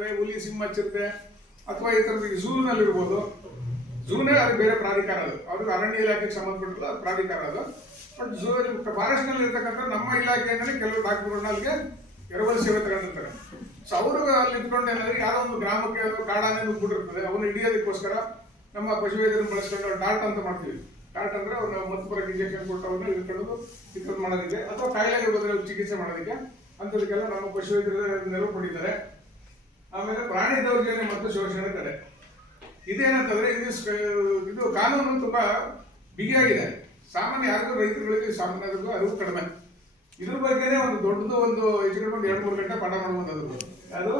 ಇರ್ತವೆ, ಹುಲಿ, ಸಿಂಹ, ಚಿರತೆ ಅಥವಾ ಈ ಥರದ ಝೂನಲ್ಲಿ ಇರ್ಬೋದು. ಝೂನೇ ಅದು ಬೇರೆ ಪ್ರಾಧಿಕಾರ, ಅದು ಅವ್ರಿಗೆ ಅರಣ್ಯ ಇಲಾಖೆಗೆ ಸಂಬಂಧಪಟ್ಟಿಲ್ಲ, ಅದು ಪ್ರಾಧಿಕಾರ ಅದು. ಬಟ್ ಝೂ ಫಾರೆಸ್ಟ್ನಲ್ಲಿ ಇರ್ತಕ್ಕಂಥ ನಮ್ಮ ಇಲಾಖೆಯಿಂದಲೇ ಕೆಲವು ಡಾಕ್ಟರ್ಗಳನ್ನ ಅಲ್ಲಿಗೆ ಎರವಲು ಸೇವೆ ತಗೊಂಡಿರ್ತಾರೆ. ಸೊ ಅವರು ಅಲ್ಲಿ ಇಟ್ಕೊಂಡು ಏನಾದ್ರೆ ಯಾವುದೋ ಒಂದು ಗ್ರಾಮಕ್ಕೆ ಕಾಡಾನೆ ನುಗ್ಬಿಟ್ಟಿರ್ತದೆ, ಅವನು ಹಿಡಿಯೋದಕ್ಕೋಸ್ಕರ ನಮ್ಮ ಪಶುವೈದ್ಯರನ್ನು ಬಳಸ್ಕೊಂಡು ಡಾರ್ಟ್ ಅಂತ ಮಾಡ್ತೀವಿ. ಡಾರ್ಟ್ ಅಂದ್ರೆ ಅವ್ರನ್ನ ಮತ್ತು ಬರೋಕ್ಕೆ ಇಂಜೆಕ್ಷನ್ ಕೊಟ್ಟು ಅವ್ರನ್ನ ಇಟ್ಕೊಳ್ಳೋದು ಇಟ್ಕೊಂಡು ಮಾಡೋದಕ್ಕೆ, ಅಥವಾ ಕಾಯಿಲೆಗೆ ಬಂದರೆ ಚಿಕಿತ್ಸೆ ಮಾಡೋದಕ್ಕೆ ಅಂಥದಕ್ಕೆಲ್ಲ ನಮ್ಮ ಪಶುವೈದ್ಯರ ನೆರವು ಪಡಿತಾರೆ. ಆಮೇಲೆ ಪ್ರಾಣಿ ದೌರ್ಜನ್ಯ ಮತ್ತು ಶೋಷಣೆ ತಡೆ. ಇದೇನಂತಂದ್ರೆ ಇದು ಕಾನೂನು ತುಂಬಾ ಬಿಗಿಯಾಗಿದೆ. ಸಾಮಾನ್ಯ ಯಾರಿಗೂ ರೈತರುಗಳಿಗೆ ಸಾಮಾನ್ಯರಿಗೂ ಅರಿವು ಕಡಿಮೆ. ಇದ್ರ ಬಗ್ಗೆನೇ ಒಂದು ದೊಡ್ಡದು ಒಂದು ಹೆಚ್ಚು ಕಡಿಮೆ 2-3 ಗಂಟೆ ಪಾಠ ಮಾಡುವಂಥದ್ದು. ಅದು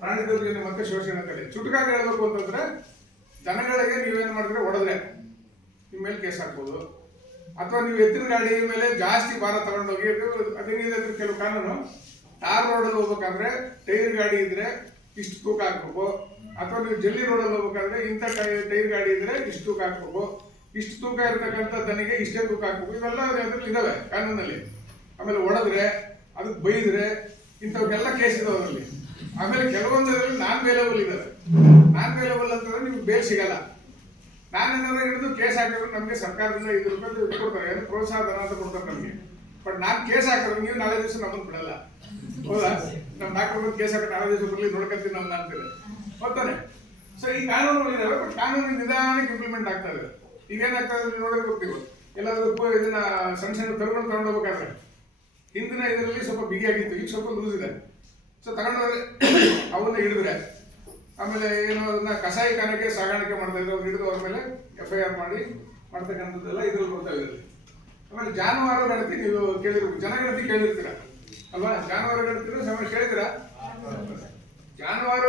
ಪ್ರಾಣಿ ದೌರ್ಜನ್ಯ ಮತ್ತು ಶೋಷಣೆ ತಡೆ. ಚುಟುಕಾಗಿ ಹೇಳ್ಬೇಕು ಅಂತಂದ್ರೆ, ಜನಗಳಿಗೆ ನೀವೇನು ಮಾಡಿದ್ರೆ ಹೊಡೆದ್ರೆ ನಿಮ್ಮ ಮೇಲೆ ಕೇಸ್ ಹಾಕ್ಬೋದು, ಅಥವಾ ನೀವು ಎತ್ತಿನ ಗಾಡಿ ಮೇಲೆ ಜಾಸ್ತಿ ಭಾರ ತಗೊಂಡೋಗಿ, ಅದೇನಿದೆ ಕೆಲವು ಕಾನೂನು, ಟಾರ್ ರೋಡಲ್ಲಿ ಹೋಗ್ಬೇಕಾದ್ರೆ ಟೈರ್ ಗಾಡಿ ಇದ್ರೆ ಇಷ್ಟು ತೂಕ ಹಾಕ್ಬೇಕು, ಅಥವಾ ನೀವು ಜಲ್ಲಿ ರೋಡಲ್ಲಿ ಹೋಗ್ಬೇಕಾದ್ರೆ ಇಂಥ ಟೈರ್ ಗಾಡಿ ಇದ್ರೆ ಇಷ್ಟು ತೂಕ ಹಾಕ್ಬೇಕು, ಇಷ್ಟು ತೂಕ ಇರತಕ್ಕಂಥ ದನಿಗೆ ಇಷ್ಟೇ ತೂಕ ಹಾಕ್ಬೇಕು, ಇವೆಲ್ಲ ಅದ್ರಲ್ಲಿ ಇದಾವೆ ಕಾನೂನಲ್ಲಿ. ಆಮೇಲೆ ಹೊಡೆದ್ರೆ, ಅದಕ್ಕೆ ಬೈದ್ರೆ, ಇಂಥವ್ರಿಗೆಲ್ಲ ಕೇಸ್ ಇದಾವೆ ಅದರಲ್ಲಿ. ಆಮೇಲೆ ಕೆಲವೊಂದರಲ್ಲಿ ನಾನ್ ಬೇಲೆಬಲ್ ಇದಾವೆ. ನಾನ್ ಬೇಲೆಬಲ್ ಅಂತಂದ್ರೆ ನಿಮ್ಗೆ ಬೇಲ್ ಸಿಗಲ್ಲ. ನಾನೇನಾದ್ರೂ ಹಿಡಿದು ಕೇಸ್ ಹಾಕಿದ್ರೆ ನಮಗೆ ಸರ್ಕಾರದಿಂದ ₹5 ಕೊಡ್ತಾರೆ, ಏನು ಪ್ರೋತ್ಸಾಹ ಧನ ಅಂತ ಕೊಡ್ತಾರೆ ನಮಗೆ. ಬಟ್ ನಾನು ಕೇಸ್ ಹಾಕಿದ್ರೆ ನೀವು ನಾಳೆ ದಿವಸ ನಮ್ಮನ್ನು ಬಿಡಲ್ಲ, ಹೌದಾ? ನಮ್ಮ ಡಾಕ್ಟರ್ ಬಂದು ಕೇಸ್ ಹಾಕಿ ನಾಳೆ ದಿವಸ ಬರಲಿ, ನೋಡ್ಕೊಳ್ತೀನಿ ನಮ್ಗೆ ಅಂತೀವಿ, ಹೋಗ್ತಾನೆ. ಸೊ ಈ ಕಾನೂನುಗಳಿದಾವೆ, ಬಟ್ ಕಾನೂನು ನಿಧಾನಕ್ಕೆ ಇಂಪ್ಲಿಮೆಂಟ್ ಆಗ್ತಾ ಇದೆ. ಈಗ ಏನಾಗ್ತಾ ಇದೆ ನೋಡಿದ್ರೆ ಗೊತ್ತಿಲ್ಲ, ಎಲ್ಲಾದ್ರೂ ಇದನ್ನ ಸಣ್ಣ ಸಣ್ಣ ಕರುಗಳು ತಗೊಂಡೋಗ್ಬೇಕಾದ್ರೆ ಹಿಂದಿನ ಇದರಲ್ಲಿ ಸ್ವಲ್ಪ ಬಿಗಿಯಾಗಿತ್ತು, ಈಗ ಸ್ವಲ್ಪ ಲೂಸ್ ಇದೆ. ಸೊ ತಗೊಂಡೋದ್ರೆ ಅವನ್ನ ಹಿಡಿದ್ರೆ, ಆಮೇಲೆ ಏನು ಅದನ್ನ ಕಸಾಯಿಖಾನೆಗೆ ಸಾಗಾಣಿಕೆ ಮಾಡ್ತಾ ಇದ್ರು, ಅವ್ರು ಹಿಡಿದು ಅವ್ರ ಮೇಲೆ FIR ಮಾಡಿ ಮಾಡ್ತಕ್ಕಂಥದ್ದೆಲ್ಲ ಇದ್ರಲ್ಲಿ ಬರ್ತಾ ಇದೆ. ಆಮೇಲೆ ಜಾನುವಾರು ಗಣತಿ ನೀವು ಕೇಳಿರ್ಬೇಕು, ಜನಗಣತಿ ಕೇಳಿರ್ತೀರ ಅಲ್ವಾ? ಜಾನುವಾರು ಗಣತಿ ಕೇಳಿದಿರಾ? ಜಾನುವಾರು